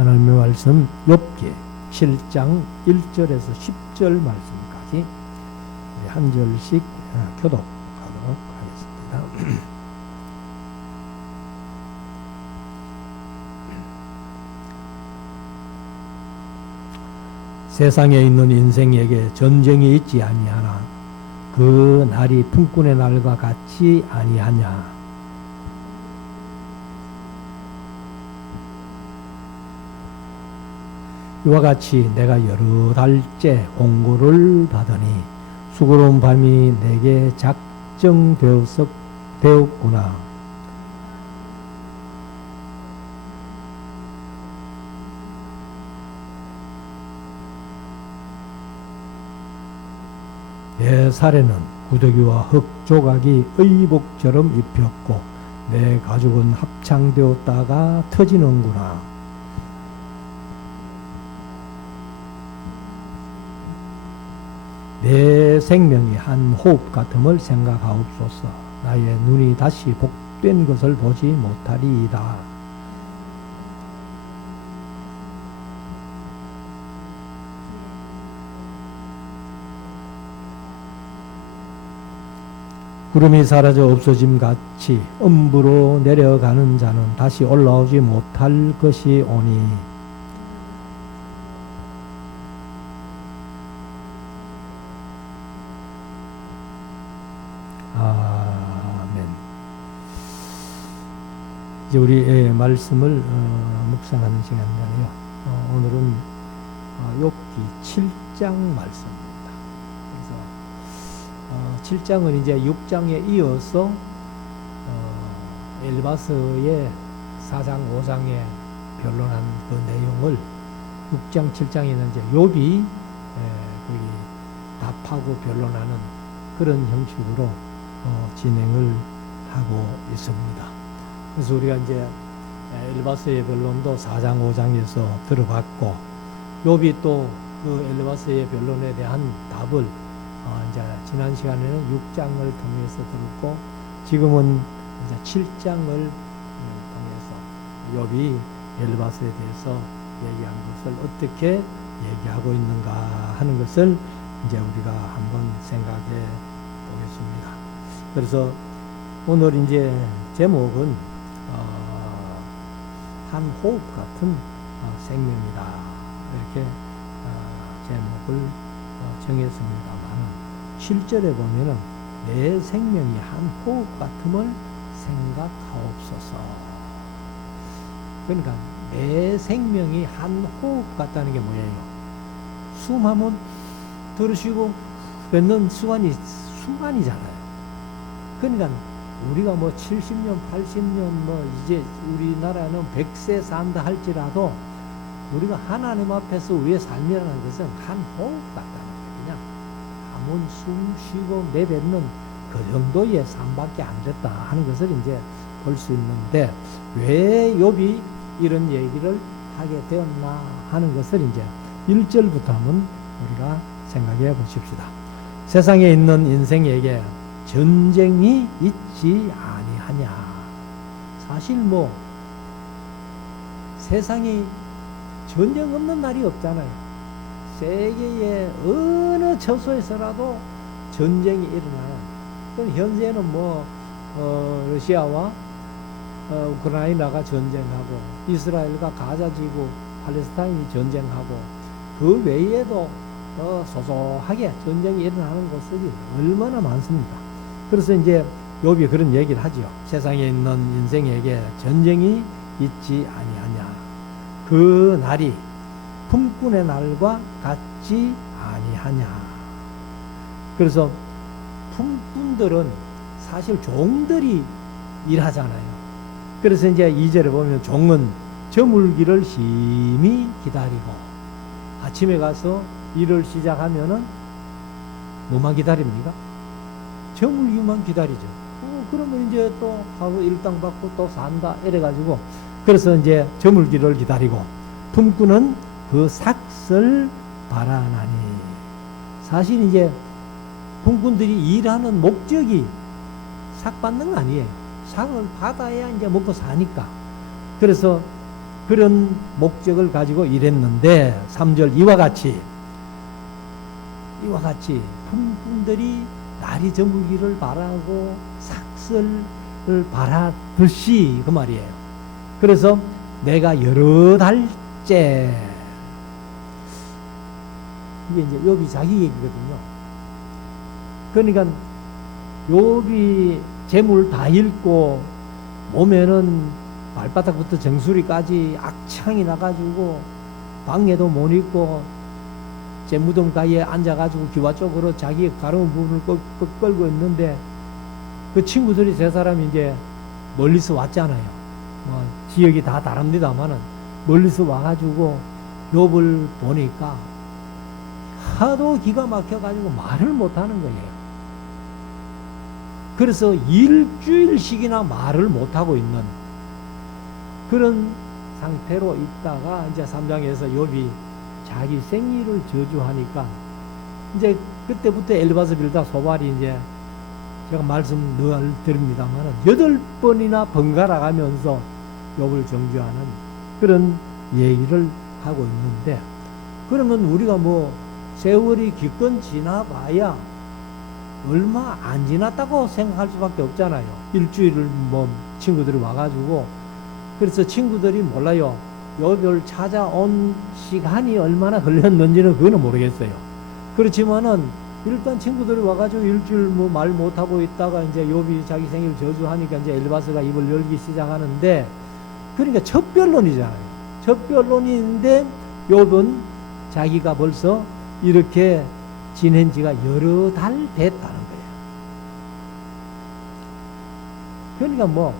하나님의 말씀 욥기 7장 1절에서 10절 말씀까지 우리 한 절씩 교독하도록 하겠습니다. 세상에 있는 인생에게 전쟁이 있지 아니하나 그 날이 품꾼의 날과 같지 아니하냐. 이와 같이 내가 여러 달째 공고를 받으니 수고로운 밤이 내게 작정되었구나. 내 살에는 구더기와 흙 조각이 의복처럼 입혔고 내 가죽은 합창되었다가 터지는구나. 내 생명이 한 호흡 같음을 생각하옵소서. 나의 눈이 다시 복된 것을 보지 못하리이다. 구름이 사라져 없어짐 같이 음부로 내려가는 자는 다시 올라오지 못할 것이 오니 아멘. 이제 우리 말씀을 묵상하는 시간이잖아요. 오늘은 욥기 7장 말씀입니다. 그래서 7장은 이제 6장에 이어서 엘바스의 4장 5장에 변론한 그 내용을 6장 7장에는 이제 욥이 거기 답하고 변론하는 그런 형식으로 진행을 하고 있습니다. 그래서 우리가 이제 엘바스의 변론도 4장 5장에서 들어봤고 욥이 또 그 엘바스의 변론에 대한 답을 이제 지난 시간에는 6장을 통해서 들었고 지금은 이제 7장을 통해서 욥이 엘바스에 대해서 얘기한 것을 어떻게 얘기하고 있는가 하는 것을 이제 우리가 한번 생각해 보겠습니다. 그래서 오늘 이제 제목은 한 호흡 같은 생명이다 이렇게 제목을 정했습니다만 7절에 보면은 내 생명이 한 호흡 같음을 생각하옵소서. 그러니까 내 생명이 한 호흡 같다는 게 뭐예요? 숨하면 들으시고 뱉는 시간이 순간이잖아요. 그러니까 우리가 뭐 70년, 80년 뭐 이제 우리나라는 100세 산다 할지라도 우리가 하나님 앞에서 우리의 삶이라는 것은 한 호흡 같다는 거예요. 그냥 아무 숨 쉬고 내뱉는 그 정도의 삶밖에 안 됐다 하는 것을 이제 볼 수 있는데 왜 욥이 이런 얘기를 하게 되었나 하는 것을 이제 1절부터 한번 우리가 생각해 보십시다. 세상에 있는 인생에게 전쟁이 있지 아니하냐. 사실 뭐 세상에 전쟁 없는 날이 없잖아요. 세계의 어느 처소에서라도 전쟁이 일어나는. 그럼 현재는 뭐 러시아와 우크라이나가 전쟁하고 이스라엘과 가자지구 팔레스타인이 전쟁하고 그 외에도 소소하게 전쟁이 일어나는 곳들이 얼마나 많습니다. 그래서 이제 욥이 그런 얘기를 하죠. 세상에 있는 인생에게 전쟁이 있지 아니하냐. 그 날이 품꾼의 날과 같지 아니하냐. 그래서 품꾼들은 사실 종들이 일하잖아요. 그래서 이제 2절에 보면 종은 저물기를 심히 기다리고 아침에 가서 일을 시작하면은 뭐만 기다립니까? 저물기만 기다리죠. 그러면 이제 또 하루 일당 받고 또 산다 이래가지고 그래서 이제 저물기를 기다리고 품꾼은 그 삭을 바라나니. 사실 이제 품꾼들이 일하는 목적이 삭 받는 거 아니에요. 삭을 받아야 이제 먹고 사니까. 그래서 그런 목적을 가지고 일했는데 3절 이와 같이 풍풍들이 날이 저물기를 바라고 삭설을 바라듯이 그 말이에요. 그래서 내가 여러 달째, 이게 이제 욥이 자기 얘기거든요. 그러니까 욥이 재물 다 잃고 몸에는 발바닥부터 정수리까지 악창이 나가지고 방에도 못 있고 재무덤 가에 앉아가지고 기와 쪽으로 자기 가려운 부분을 끌고 있는데 그 친구들이 세 사람이 이제 멀리서 왔잖아요. 뭐 지역이 다 다릅니다만은 멀리서 와가지고 욥을 보니까 하도 기가 막혀가지고 말을 못하는 거예요. 그래서 일주일씩이나 말을 못하고 있는 그런 상태로 있다가 이제 3장에서 욥이 자기 생일을 저주하니까 이제 그때부터 엘리바스 빌다 소발이 이제 제가 말씀 늘 드립니다만은 8번이나 번갈아 가면서 욥을 정죄하는 그런 얘기를 하고 있는데, 그러면 우리가 뭐 세월이 기껏 지나봐야 얼마 안 지났다고 생각할 수밖에 없잖아요. 일주일을 뭐 친구들이 와가지고, 그래서 친구들이 몰라요. 욥을 찾아온 시간이 얼마나 걸렸는지는 그거는 모르겠어요. 그렇지만은 일단 친구들이 와가지고 일주일 뭐 말 못하고 있다가 이제 욥이 자기 생일 저주하니까 이제 엘리바스가 입을 열기 시작하는데, 그러니까 첫 변론이잖아요. 첫 변론인데 욥은 자기가 벌써 이렇게 지낸 지가 여러 달 됐다는 거예요. 그러니까 뭐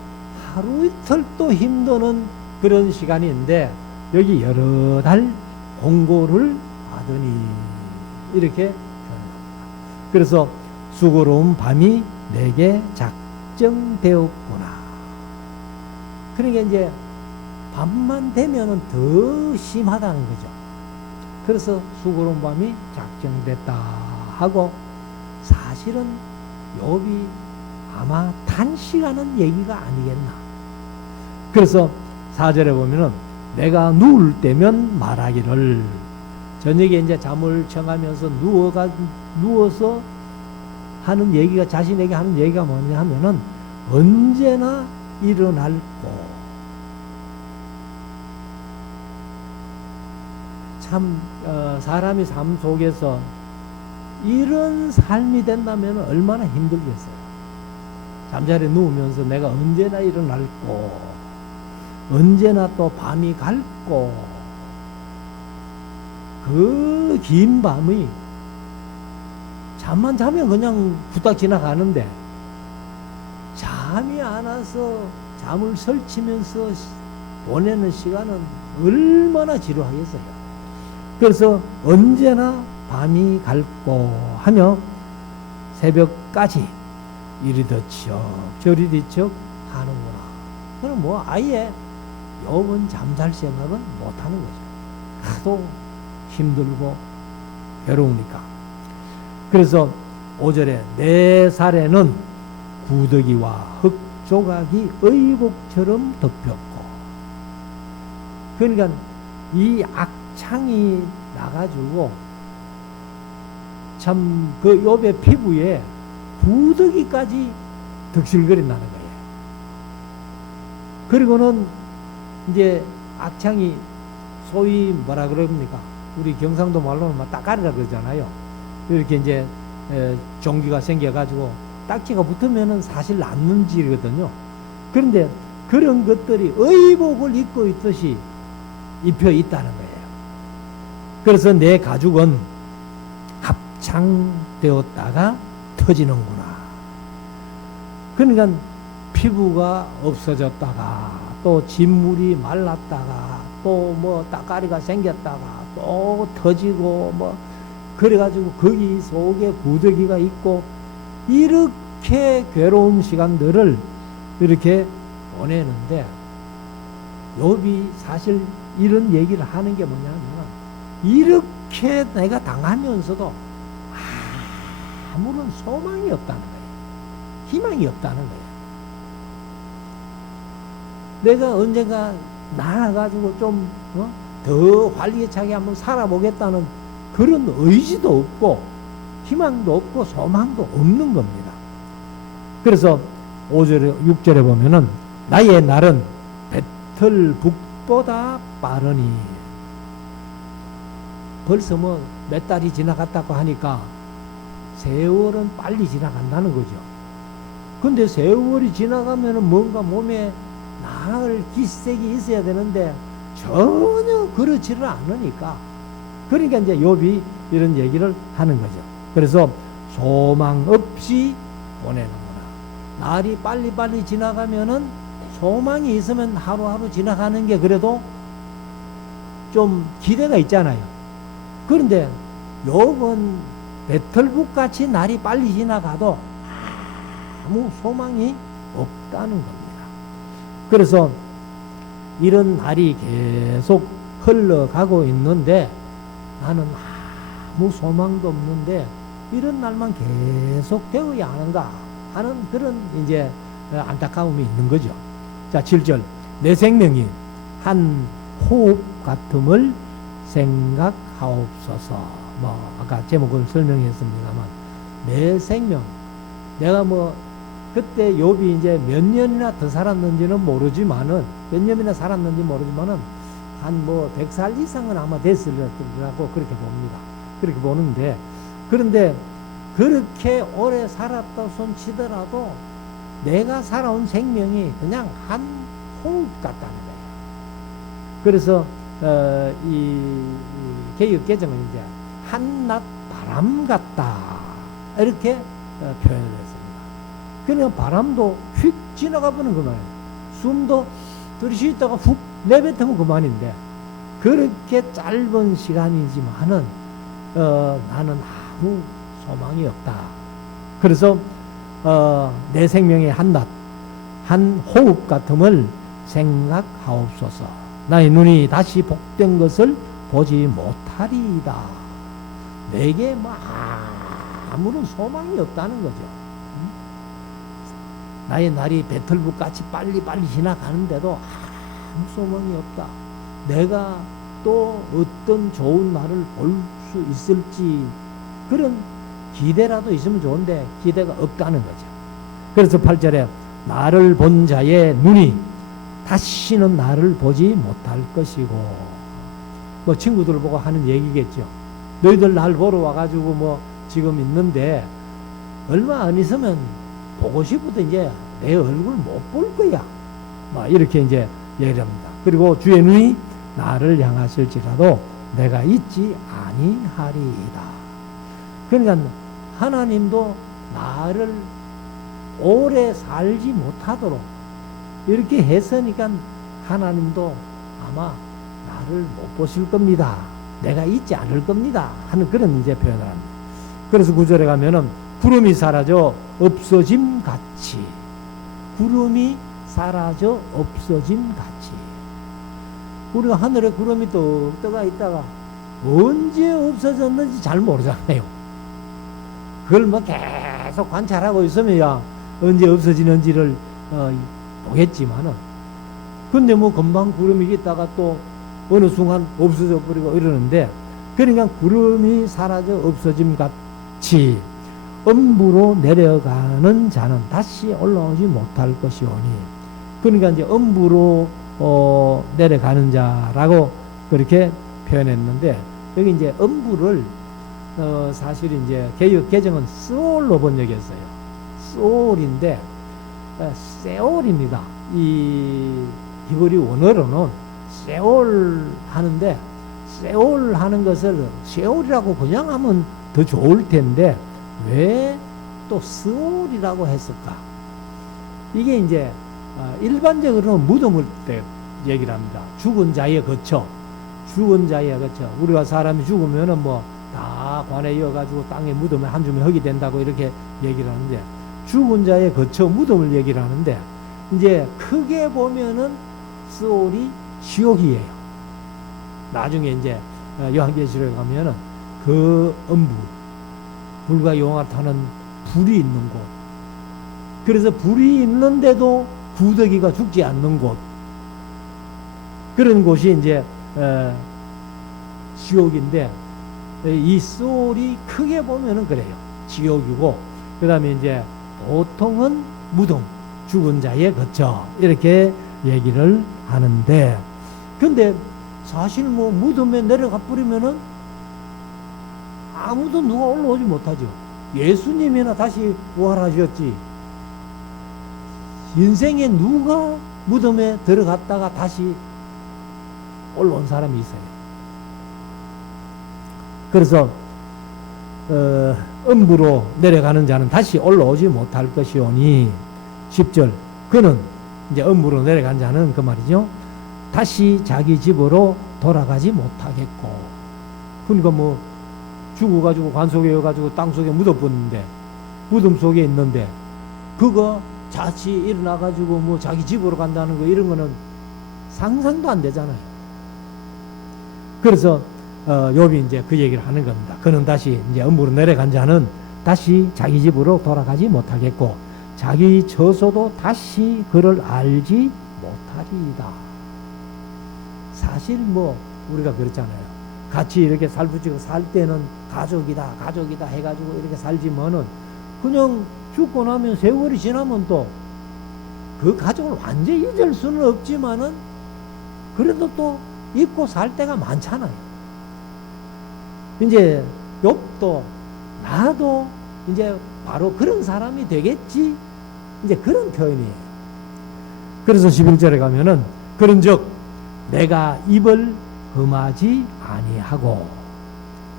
하루 이틀도 힘드는 그런 시간인데 여기 여러 달 공고를 하더니 이렇게, 그래서 수고로운 밤이 내게 작정되었구나. 그러니까 이제 밤만 되면은 더 심하다는 거죠. 그래서 수고로운 밤이 작정됐다 하고, 사실은 욥이 아마 단시간은 얘기가 아니겠나. 그래서 4절에 보면은 내가 누울 때면 말하기를, 저녁에 이제 잠을 청하면서 누워서 하는 얘기가, 자신에게 하는 얘기가 뭐냐 하면은 언제나 일어날 거. 참 사람이 삶 속에서 이런 삶이 된다면 얼마나 힘들겠어요. 잠자리에 누우면서 내가 언제나 일어날 거, 언제나 또 밤이 갈고, 그 긴 밤이 잠만 자면 그냥 후딱 지나가는데 잠이 안 와서 잠을 설치면서 보내는 시간은 얼마나 지루하겠어요. 그래서 언제나 밤이 갈고 하며 새벽까지 이리 뒤척 저리 뒤척 하는구나. 그럼 뭐 아예 욥은 잠잘 생각은 못하는 거죠. 하도 힘들고 괴로우니까. 그래서 5절에 내 살에는 구더기와 흙조각이 의복처럼 덮였고, 그러니까 이 악창이 나가지고 참 그 욥의 피부에 구더기까지 득실거린다는 거예요. 그리고는 이제 악창이 소위 뭐라 그럽니까? 우리 경상도 말로는 막 따까리라 그러잖아요. 이렇게 이제 종기가 생겨가지고 딱지가 붙으면은 사실 낫는 질이거든요. 그런데 그런 것들이 의복을 입고 있듯이 입혀 있다는 거예요. 그래서 내 가죽은 합창되었다가 터지는구나. 그러니까 피부가 없어졌다가 또 진물이 말랐다가 또 뭐 따까리가 생겼다가 또 터지고 뭐 그래가지고 거기 속에 구더기가 있고, 이렇게 괴로운 시간들을 이렇게 보내는데, 욥이 사실 이런 얘기를 하는 게 뭐냐면 이렇게 내가 당하면서도 아무런 소망이 없다는 거예요. 희망이 없다는 거예요. 내가 언젠가 나아가지고 좀 더 활기차게 한번 살아보겠다는 그런 의지도 없고 희망도 없고 소망도 없는 겁니다. 그래서 5절에 6절에 보면은 나의 날은 배틀북보다 빠르니, 벌써 뭐 몇 달이 지나갔다고 하니까 세월은 빨리 지나간다는 거죠. 근데 세월이 지나가면은 뭔가 몸에 나을 기색이 있어야 되는데 전혀 그렇지를 않으니까, 그러니까 이제 욥이 이런 얘기를 하는 거죠. 그래서 소망 없이 보내는구나. 날이 빨리빨리 지나가면은 소망이 있으면 하루하루 지나가는 게 그래도 좀 기대가 있잖아요. 그런데 욥은 배틀북 같이 날이 빨리 지나가도 아무 소망이 없다는 겁니다. 그래서 이런 날이 계속 흘러가고 있는데 나는 아무 소망도 없는데 이런 날만 계속 되어야 하는가 하는 그런 이제 안타까움이 있는 거죠. 자, 7절. 내 생명이 한 호흡 같음을 생각하옵소서. 뭐 아까 제목을 설명했습니다만 내 생명, 내가 뭐 그때 욥이 이제 몇 년이나 더 살았는지는 모르지만은, 몇 년이나 살았는지 모르지만은 한 뭐 100살 이상은 아마 됐을 거라고 그렇게 봅니다. 그렇게 보는데, 그런데 그렇게 오래 살았다 손 치더라도 내가 살아온 생명이 그냥 한 호흡 같다는 거예요. 그래서 이 개역 개정은 이제 한낮 바람 같다 이렇게 표현을 했습니다. 그러니까 바람도 휙 지나가 버는 그만이에요. 숨도 들이쉬었다가 훅 내뱉으면 그만인데, 그렇게 짧은 시간이지만은 나는 아무 소망이 없다. 그래서 내 생명의 한낮 한 호흡 같음을 생각하옵소서. 나의 눈이 다시 복된 것을 보지 못하리이다. 내게 뭐 아무런 소망이 없다는 거죠. 나의 날이 배틀북 같이 빨리빨리 지나가는데도 아무 소망이 없다. 내가 또 어떤 좋은 날을 볼 수 있을지 그런 기대라도 있으면 좋은데 기대가 없다는 거죠. 그래서 8절에 나를 본 자의 눈이 다시는 나를 보지 못할 것이고, 뭐 친구들 보고 하는 얘기겠죠. 너희들 날 보러 와가지고 뭐 지금 있는데 얼마 안 있으면 보고 싶어도 이제 내 얼굴 못 볼 거야. 막 이렇게 이제 얘기를 합니다. 그리고 주의 눈이 나를 향하실지라도 내가 잊지 아니하리이다. 그러니까 하나님도 나를 오래 살지 못하도록 이렇게 했으니까 하나님도 아마 나를 못 보실 겁니다. 내가 잊지 않을 겁니다. 하는 그런 이제 표현을 합니다. 그래서 9절에 가면은 구름이 사라져 없어짐 같이, 구름이 사라져 없어짐 같이. 우리가 하늘에 구름이 또 떠가 있다가 언제 없어졌는지 잘 모르잖아요. 그걸 뭐 계속 관찰하고 있으면 언제 없어지는지를 보겠지만은, 근데 뭐 금방 구름이 있다가 또 어느 순간 없어져 버리고 이러는데, 그러니까 구름이 사라져 없어짐 같이 엄부로 내려가는 자는 다시 올라오지 못할 것이오니. 그러니까 이제 엄부로 내려가는 자라고 그렇게 표현했는데, 여기 이제 엄부를 사실 이제 개역 개정은 스올로 번역했어요. 스올인데 세올입니다. 이 히브리 원어로는 세올 하는데, 세올 하는 것을 세올이라고 그냥 하면 더 좋을 텐데 왜 또 스올이라고 했을까? 이게 이제 일반적으로는 무덤을 때 얘기를 합니다. 죽은 자의 거처, 죽은 자의 거처. 우리가 사람이 죽으면은 뭐 다 관에 이어가지고 땅에 무덤에 한 줌에 흙이 된다고 이렇게 얘기를 하는데, 죽은 자의 거처 무덤을 얘기를 하는데, 이제 크게 보면은 스올이 지옥이에요. 나중에 이제 요한계시록에 가면은 그 엄부, 불과 용화를 타는 불이 있는 곳, 그래서 불이 있는데도 구더기가 죽지 않는 곳, 그런 곳이 이제 지옥인데, 이 소울이 크게 보면은 그래요. 지옥이고, 그 다음에 이제 보통은 무덤, 죽은 자의 거처, 이렇게 얘기를 하는데, 근데 사실 뭐 무덤에 내려가 버리면은 아무도 누가 올라오지 못하죠. 예수님이나 다시 부활하셨지. 인생에 누가 무덤에 들어갔다가 다시 올라온 사람이 있어요. 그래서 음부로 내려가는 자는 다시 올라오지 못할 것이오니 10절 그는 이제 음부로 내려간 자는 그 말이죠. 다시 자기 집으로 돌아가지 못하겠고, 그러니까 뭐 죽어가지고 관속에 가지고 땅속에 묻어버렸는데, 무덤 속에 있는데 그거 자칫 일어나가지고 뭐 자기 집으로 간다는 거, 이런 거는 상상도 안 되잖아요. 그래서 욥이 이제 그 얘기를 하는 겁니다. 그는 다시 이제 음부로 내려간 자는 다시 자기 집으로 돌아가지 못하겠고, 자기 처소도 다시 그를 알지 못하리이다. 사실 뭐 우리가 그렇잖아요. 같이 이렇게 살붙이고 살 때는 가족이다 해가지고 이렇게 살지만은, 그냥 죽고 나면 세월이 지나면 또 그 가족을 완전히 잊을 수는 없지만은 그래도 또 잊고 살 때가 많잖아요. 이제 욥도 나도 이제 바로 그런 사람이 되겠지, 이제 그런 표현이에요. 그래서 11절에 가면은 그런즉 내가 입을 금하지 아니하고,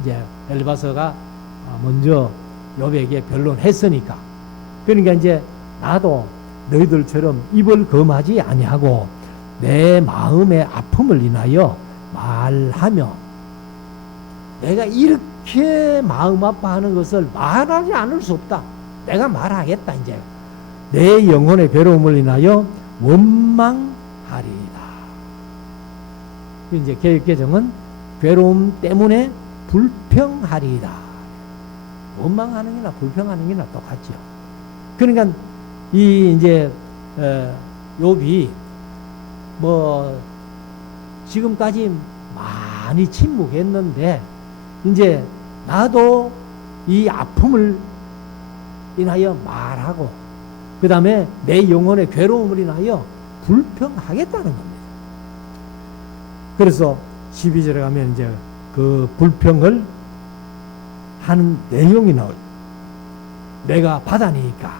이제 엘바서가 먼저 욥에게 변론했으니까, 그러니까 이제 나도 너희들처럼 입을 금하지 아니하고 내 마음의 아픔을 인하여 말하며, 내가 이렇게 마음 아파하는 것을 말하지 않을 수 없다. 내가 말하겠다. 이제 내 영혼의 괴로움을 인하여 원망하리이다. 이제 개역개정은 괴로움 때문에 불평하리이다. 원망하는 게나 불평하는 게나 똑같죠. 그러니까 이 이제 욥이 뭐 지금까지 많이 침묵했는데, 이제 나도 이 아픔을 인하여 말하고, 그 다음에 내 영혼의 괴로움을 인하여 불평하겠다는 겁니다. 그래서 12절에 가면 이제 그 불평을 하는 내용이 나오죠. 내가 바다니까,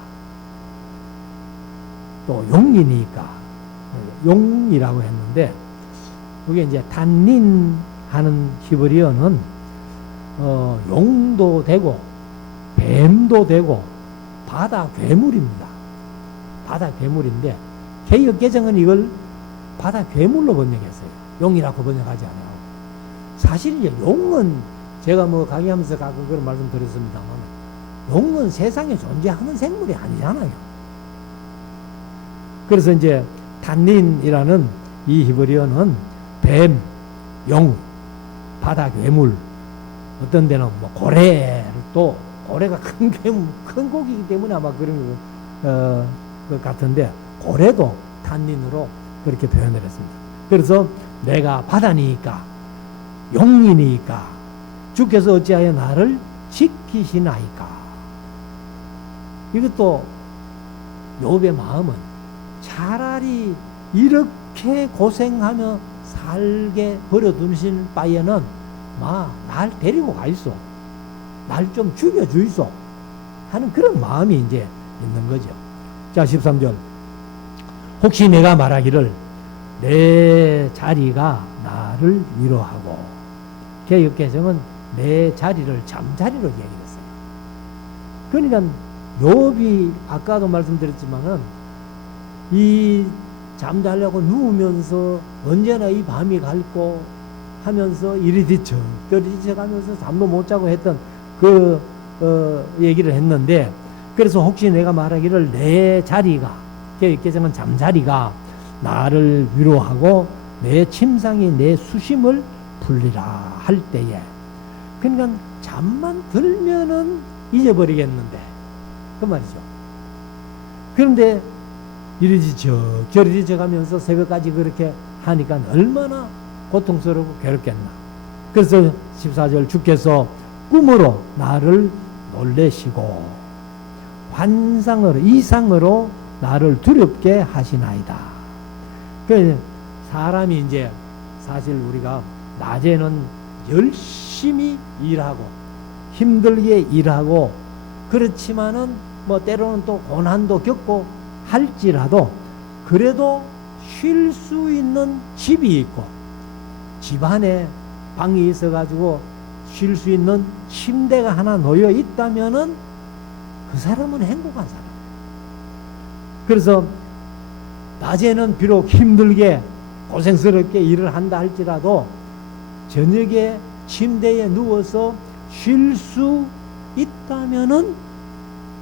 또 용이니까, 용이라고 했는데, 그게 이제 단닌 하는 히브리어는 용도 되고 뱀도 되고 바다 괴물입니다. 바다 괴물인데, 개역 개정은 이걸 바다 괴물로 번역했어요. 용이라고 번역하지 않아요. 사실 이제 용은 제가 뭐 강의하면서 가끔 그런 말씀 드렸습니다만, 용은 세상에 존재하는 생물이 아니잖아요. 그래서 이제 단닌이라는 이 히브리어는 뱀, 용, 바다 괴물, 어떤 데는 뭐 고래를, 또 고래가 큰 괴물, 큰 고기이기 때문에 아마 그런 것 같은데, 고래도 단닌으로 그렇게 표현을 했습니다. 그래서 내가 바다니까, 용이니까 주께서 어찌하여 나를 지키시나이까. 이것도 욥의 마음은 차라리 이렇게 고생하며 살게 버려두신 바에는 날 데리고 가 있어, 날 좀 죽여주이소 하는 그런 마음이 이제 있는 거죠. 자, 13절 혹시 내가 말하기를 내 자리가 나를 위로하고, 개역개정은 내 자리를 잠자리로 얘기했어요. 그러니까 욥이 아까도 말씀드렸지만은 이 잠자려고 누우면서 언제나 이 밤이 갈고 하면서 이리 뒤척 저리 뒤척 하면서 잠도 못 자고 했던 그 얘기를 했는데, 그래서 혹시 내가 말하기를 내 자리가, 개역개정은 잠자리가 나를 위로하고 내 침상이 내 수심을 풀리라 할 때에, 그러니까 잠만 들면은 잊어버리겠는데 그 말이죠. 그런데 이리 뒤척 저리 뒤척 하면서 새벽까지 그렇게 하니까 얼마나 고통스럽고 괴롭겠나. 그래서 14절 주께서 꿈으로 나를 놀래시고 환상으로 이상으로 나를 두렵게 하시나이다. 그 사람이 이제 사실 우리가 낮에는 열심히 일하고 힘들게 일하고 그렇지만은 뭐 때로는 또 고난도 겪고 할지라도 그래도 쉴 수 있는 집이 있고 집 안에 방이 있어가지고 쉴 수 있는 침대가 하나 놓여 있다면은 그 사람은 행복한 사람. 그래서 낮에는 비록 힘들게 고생스럽게 일을 한다 할지라도 저녁에 침대에 누워서 쉴 수 있다면은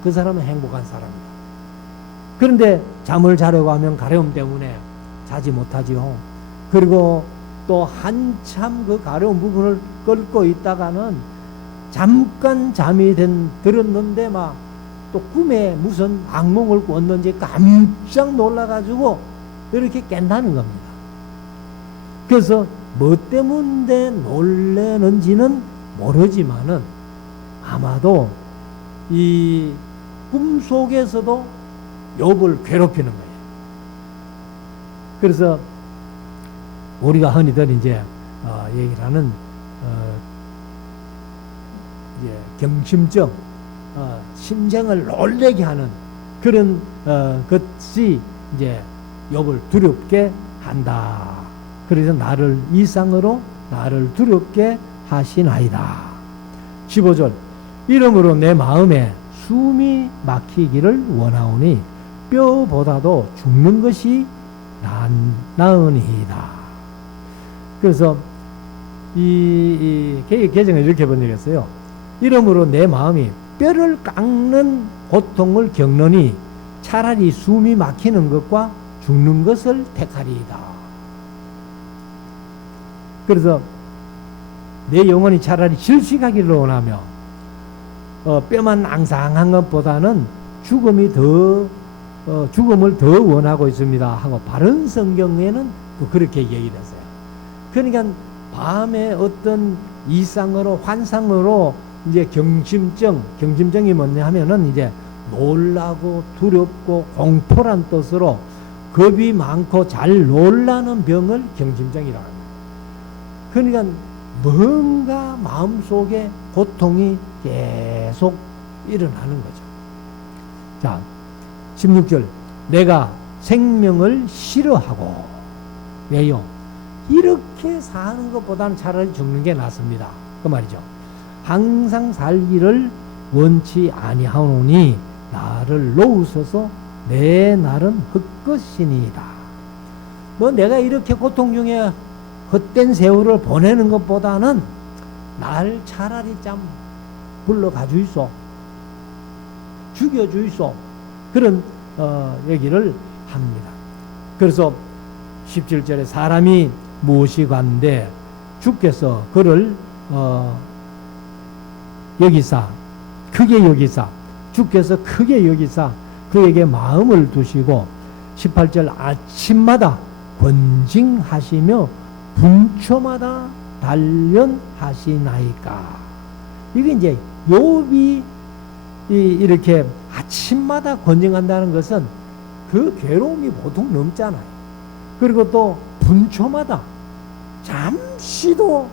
그 사람은 행복한 사람이다. 그런데 잠을 자려고 하면 가려움 때문에 자지 못하지요. 그리고 또 한참 그 가려운 부분을 끌고 있다가는 잠깐 잠이 들었는데 막 또 꿈에 무슨 악몽을 꿨는지 깜짝 놀라가지고 이렇게 깬다는 겁니다. 그래서 뭐 때문에 놀래는지는 모르지만은 아마도 이 꿈 속에서도 욥을 괴롭히는 거예요. 그래서 우리가 흔히들 이제 얘기를 하는 이제 경심증, 심장을 놀래게 하는 그런 것이 이제 욥을 두렵게 한다. 그래서 나를 이상으로 나를 두렵게 하시나이다. 15절 이러므로 내 마음에 숨이 막히기를 원하오니 뼈보다도 죽는 것이 나으니이다. 그래서 이 개정을 이렇게 번역했어요. 이러므로 내 마음이 뼈를 깎는 고통을 겪느니 차라리 숨이 막히는 것과 죽는 것을 택하리이다. 그래서 내 영혼이 차라리 질식하기를 원하며 뼈만 앙상한 것보다는 죽음을 더 원하고 있습니다 하고 바른 성경에는 또 그렇게 얘기했어요. 그러니까 밤에 어떤 이상으로 환상으로 이제 경심증이 뭐냐 하면은 이제 놀라고 두렵고 공포란 뜻으로 겁이 많고 잘 놀라는 병을 경심증이라고 합니다. 그러니까 뭔가 마음속에 고통이 계속 일어나는 거죠. 자, 16절 내가 생명을 싫어하고 왜요? 이렇게 사는 것보다는 차라리 죽는 게 낫습니다. 그 말이죠. 항상 살기를 원치 아니하오니 나를 놓으소서 내 날은 헛것이니이다. 뭐 내가 이렇게 고통 중에 헛된 세월을 보내는 것보다는 날 차라리 좀 불러가 주이소, 죽여 주이소, 그런 얘기를 합니다. 그래서 17절에 사람이 무엇이 관데 주께서 그를 여기사 크게 여기사 주께서 크게 여기사 그에게 마음을 두시고 18절 아침마다 권징하시며 분초마다 단련하시나이까. 이게 이제 욥이 이렇게 아침마다 권징한다는 것은 그 괴로움이 보통 넘잖아요. 그리고 또 분초마다 잠시도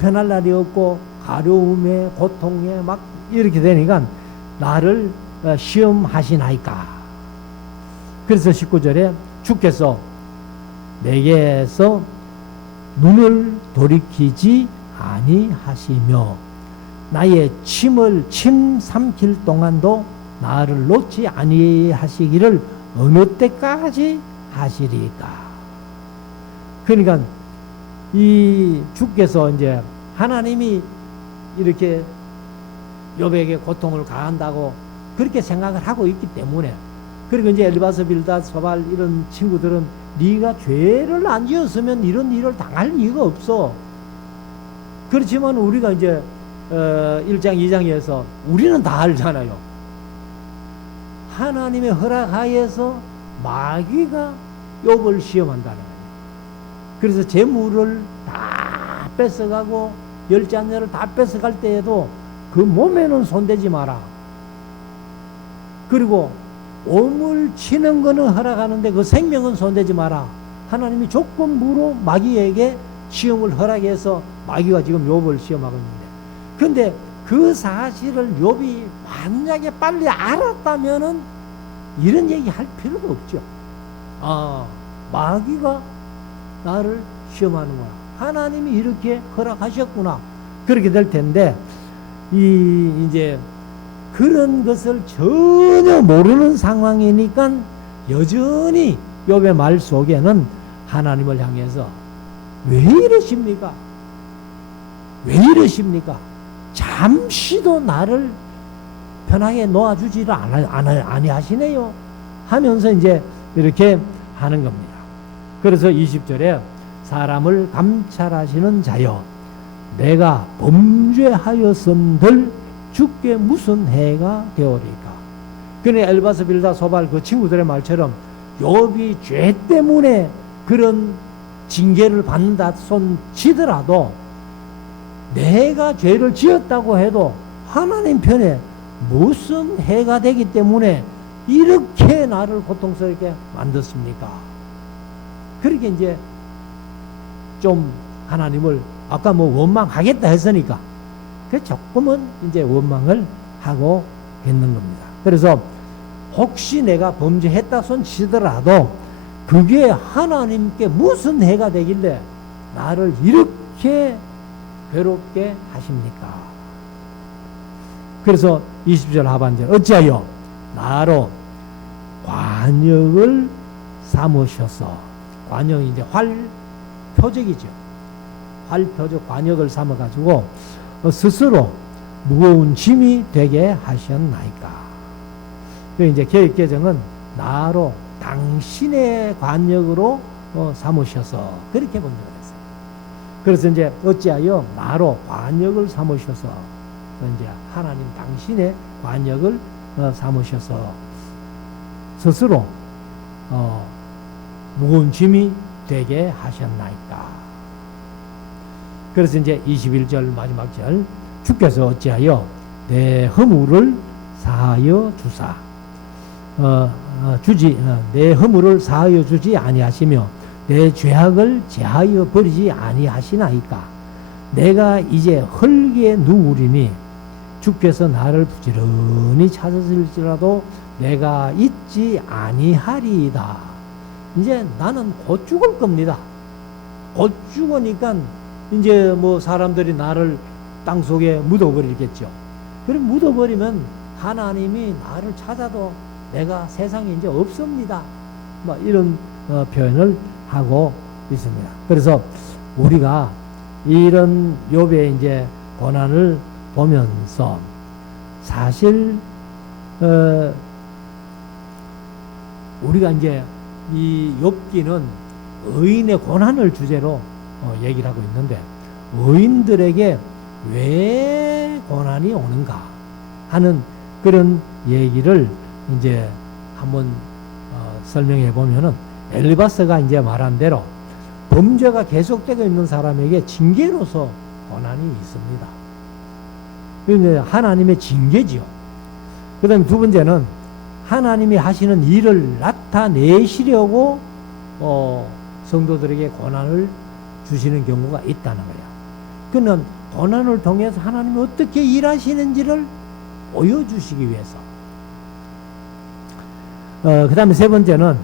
편할 날이 없고 가려움에 고통에 막 이렇게 되니까 나를 시험하시나이까. 그래서 19절에 주께서 내게서 눈을 돌이키지 아니하시며 나의 침 삼킬 동안도 나를 놓지 아니하시기를 어느 때까지 하시리까. 그러니까 이 주께서 이제 하나님이 이렇게 욥에게 고통을 가한다고 그렇게 생각을 하고 있기 때문에, 그리고 이제 엘리바스 빌닷 소발 이런 친구들은 네가 죄를 안 지었으면 이런 일을 당할 이유가 없어. 그렇지만 우리가 이제 1장 2장에서 우리는 다 알잖아요. 하나님의 허락하에서 마귀가 욥을 시험한다는 거예요. 그래서 재물을 다 뺏어가고 열 자녀를 다 뺏어갈 때에도 그 몸에는 손대지 마라. 그리고 오물 치는 거는 허락하는데 그 생명은 손대지 마라. 하나님이 조건부로 마귀에게 시험을 허락해서 마귀가 지금 욥을 시험하고 있는데, 그런데 그 사실을 욥이 만약에 빨리 알았다면은 이런 얘기 할 필요도 없죠. 아, 마귀가 나를 시험하는구나. 하나님이 이렇게 허락하셨구나. 그렇게 될 텐데, 이제 그런 것을 전혀 모르는 상황이니까 여전히 욥의 말 속에는 하나님을 향해서 왜 이러십니까? 왜 이러십니까? 잠시도 나를 편하게 놓아주지를 아니하시네요 하면서 이제 이렇게 하는 겁니다. 그래서 20절에 사람을 감찰하시는 자여, 내가 범죄하였음들 주께 무슨 해가 되오리까? 그네 엘바스 빌다 소발 그 친구들의 말처럼 욥이 죄 때문에 그런 징계를 받는다 손치더라도 내가 죄를 지었다고 해도 하나님 편에 무슨 해가 되기 때문에 이렇게 나를 고통스럽게 만드십니까? 그렇게 이제 좀 하나님을 아까 뭐 원망하겠다 했으니까 그 조금은 이제 원망을 하고 있는 겁니다. 그래서 혹시 내가 범죄했다 손치더라도 그게 하나님께 무슨 해가 되길래 나를 이렇게 괴롭게 하십니까? 그래서 20절 하반절 어찌하여 나로 관역을 삼으셔서, 관역이 이제 활표적이죠. 활표적 관역을 삼아가지고 스스로 무거운 짐이 되게 하셨나이까. 그 이제 개역개정은 나로 당신의 관역으로 삼으셔서 그렇게 번역했어요. 그래서 이제 어찌하여 나로 관역을 삼으셔서, 이제 하나님 당신의 관역을 삼으셔서 스스로 무거운 짐이 되게 하셨나이까. 그래서 이제 21절 마지막 절, 주께서 어찌하여 내 허물을 사하여 주사 내 허물을 사하여 주지 아니하시며 내 죄악을 제하여 버리지 아니하시나이까. 내가 이제 헐게 누우리니 주께서 나를 부지런히 찾으실지라도 내가 잊지 아니하리이다. 이제 나는 곧 죽을 겁니다. 곧 죽으니까 이제 뭐 사람들이 나를 땅속에 묻어버리겠죠. 그럼 묻어버리면 하나님이 나를 찾아도 내가 세상에 이제 없습니다. 뭐 이런 표현을 하고 있습니다. 그래서 우리가 이런 욥의 이제 고난을 보면서 사실 우리가 이제 이 욥기는 의인의 고난을 주제로 얘기를 하고 있는데, 의인들에게 왜 고난이 오는가 하는 그런 얘기를 이제 한번 설명해 보면은, 엘리바스가 이제 말한 대로 범죄가 계속되고 있는 사람에게 징계로서 고난이 있습니다. 이제 하나님의 징계지요. 그 다음에 두 번째는 하나님이 하시는 일을 나타내시려고 성도들에게 고난을 주시는 경우가 있다는 거예요. 그는 고난을 통해서 하나님이 어떻게 일하시는지를 보여주시기 위해서. 그 다음에 세 번째는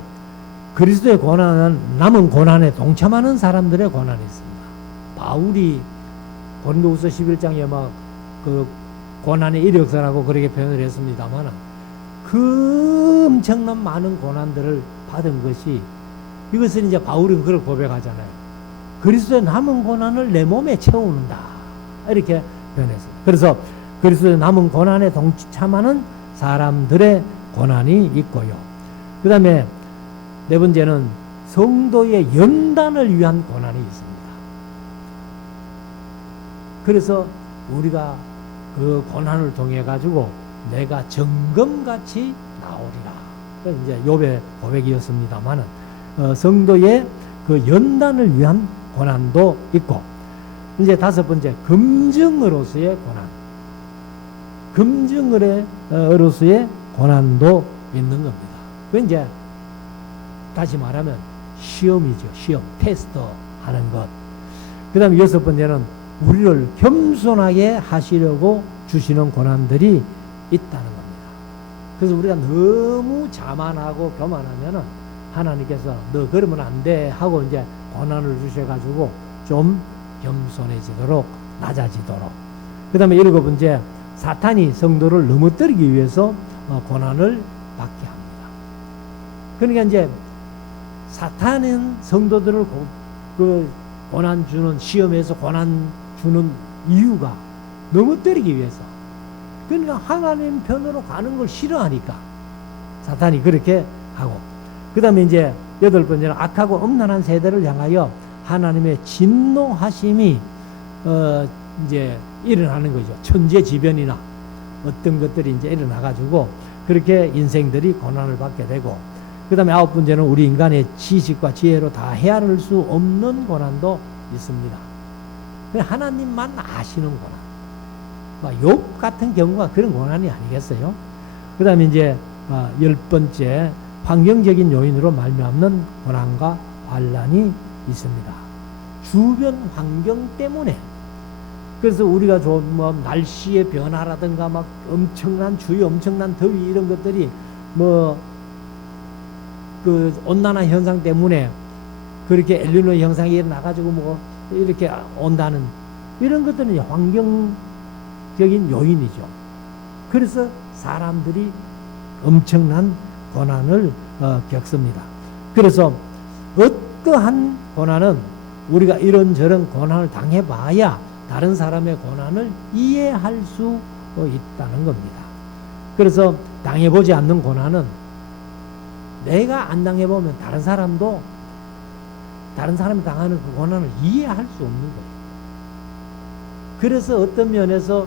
그리스도의 고난은 남은 고난에 동참하는 사람들의 고난이 있습니다. 바울이 고린도후서 11장에 막 그 고난의 이력서라고 그렇게 표현을 했습니다만, 그 엄청난 많은 고난들을 받은 것이, 이것을 이제 바울은 그걸 고백하잖아요. 그리스도의 남은 고난을 내 몸에 채우는다, 이렇게 표현했습니다. 그래서 그리스도의 남은 고난에 동참하는 사람들의 고난이 있고요. 그 다음에 네 번째는 성도의 연단을 위한 고난이 있습니다. 그래서 우리가 그 고난을 통해 가지고 내가 정금같이 나오리라. 이제 욥의 고백이었습니다만은 성도의 그 연단을 위한 고난도 있고, 이제 다섯 번째, 검증으로서의 고난. 검증으로서의 고난도 있는 겁니다. 그 이제 다시 말하면 시험이죠. 시험, 테스트 하는 것. 그 다음에 여섯 번째는 우리를 겸손하게 하시려고 주시는 고난들이 있다는 겁니다. 그래서 우리가 너무 자만하고 교만하면은 하나님께서 너 그러면 안 돼 하고 이제 고난을 주셔가지고 좀 겸손해지도록, 낮아지도록. 그 다음에 일곱 번째, 사탄이 성도를 넘어뜨리기 위해서 고난을 받게 합니다. 그러니까 이제 사탄은 성도들을 그 고난 주는, 시험에서 고난 주는 이유가 넘어뜨리기 위해서. 그러니까 하나님 편으로 가는 걸 싫어하니까 사탄이 그렇게 하고. 그 다음에 이제 여덟 번째는 악하고 엄란한 세대를 향하여 하나님의 진노하심이 이제 일어나는 거죠. 천재지변이나 어떤 것들이 이제 일어나가지고 그렇게 인생들이 고난을 받게 되고, 그 다음에 아홉 번째는 우리 인간의 지식과 지혜로 다 헤아릴 수 없는 고난도 있습니다. 하나님만 아시는 고난. 욥 같은 경우가 그런 고난이 아니겠어요? 그 다음에 이제 열 번째, 환경적인 요인으로 말미암는 고난과 환난이 있습니다. 주변 환경 때문에. 그래서 우리가 좀 날씨의 변화라든가 막 엄청난 주위, 엄청난 더위 이런 것들이 그 온난화 현상 때문에 그렇게 엘니노 현상이 일어나가지고 이렇게 온다는 이런 것들은 환경적인 요인이죠. 그래서 사람들이 엄청난 고난을 겪습니다. 그래서 어떠한 고난은 우리가 이런저런 고난을 당해봐야 다른 사람의 고난을 이해할 수 있다는 겁니다. 그래서 당해보지 않는 고난은 내가 안 당해보면 다른 사람이 당하는 그 고난을 이해할 수 없는 거예요. 그래서 어떤 면에서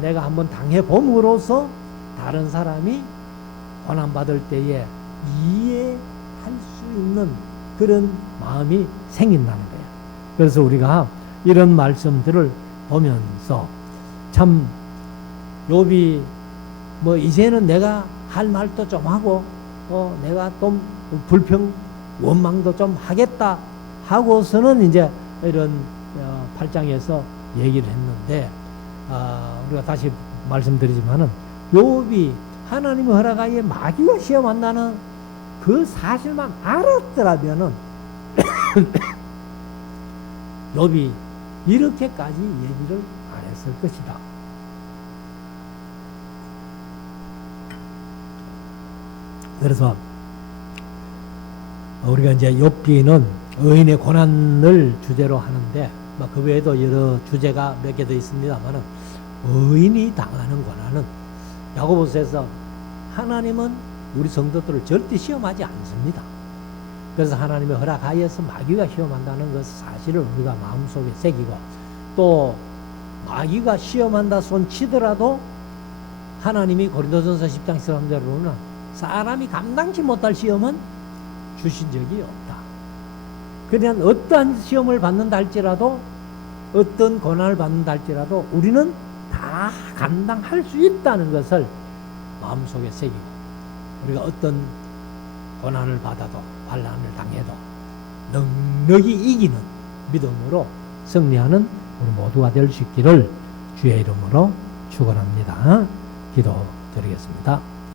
내가 한번 당해봄으로써 다른 사람이 고난받을 때에 이해할 수 있는 그런 마음이 생긴다는 거예요. 그래서 우리가 이런 말씀들을 보면서 참 욥이 이제는 내가 할 말도 좀 하고 내가 좀 불평 원망도 좀 하겠다 하고서는 이제 이런 8장에서 얘기를 했는데, 우리가 다시 말씀드리지만은 욥이 하나님의 허락하에 마귀가 시험한다는 그 사실만 알았더라면은 욥이 이렇게까지 얘기를 안 했을 것이다. 그래서 우리가 이제 욥기는 의인의 고난을 주제로 하는데 그 외에도 여러 주제가 몇 개 더 있습니다만은 의인이 당하는 고난은, 야고보서에서 하나님은 우리 성도들을 절대 시험하지 않습니다. 그래서 하나님의 허락하에서 마귀가 시험한다는 것 사실을 우리가 마음속에 새기고, 또 마귀가 시험한다 손치더라도 하나님이 고린도전서 10장 13절로는 사람이 감당치 못할 시험은 주신 적이 없다. 그냥 어떠한 시험을 받는다 할지라도, 어떤 고난을 받는다 할지라도 우리는 다 감당할 수 있다는 것을 마음속에 새기고, 우리가 어떤 고난을 받아도 환난을 당해도 넉넉히 이기는 믿음으로 승리하는 우리 모두가 될 수 있기를 주의 이름으로 축원합니다. 기도드리겠습니다.